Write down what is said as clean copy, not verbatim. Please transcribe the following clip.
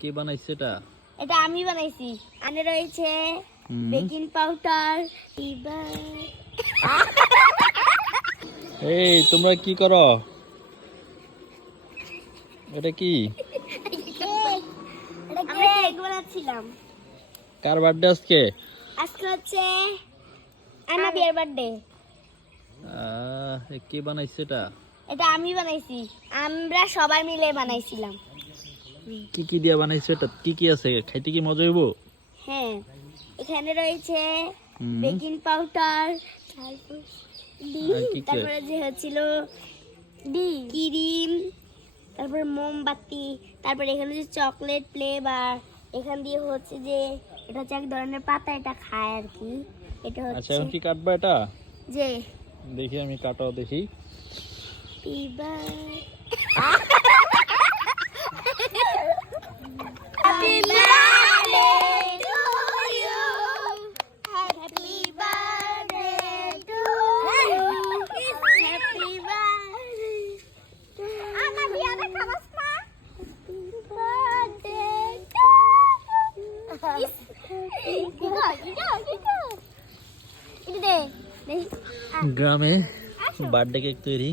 কে বানাইছে এটা? এটা আমি বানাইছি। আনে রয়েছে বেকিং পাউডার। এই তোমরা কি করো? এটা কি? আমরা কেক বানাচ্ছিলাম। কার বার্থডে আজকে? আজকে হচ্ছে আনাদিয়ার বার্থডে। কে বানাইছে এটা? এটা আমি বানাইছি। আমরা সবাই মিলে বানাইছিলাম। কি কি দিয়া বানাইছো এটা? কি কি আছে? খাইতে কি মজা হইব? হ্যাঁ, এখানে রয়েছে বেকিং পাউডার, তারপরে যে হচ্ছিল ক্রিম, তারপরে মোমবাতি, তারপরে এখানে যে চকলেট ফ্লেভার, এখান দিয়ে হচ্ছে যে এটা হচ্ছে এক ধরনের পাতা, এটা খায় আর কি। এটা আচ্ছা, হচ্ছে এখন কি কাটবা এটা? যে দেখি আমি কাটাও দেখি। Happy birthday to you. Happy birthday to you. Happy birthday to you. Happy birthday to you. গ্রামে বার্থডে কেক তৈরি।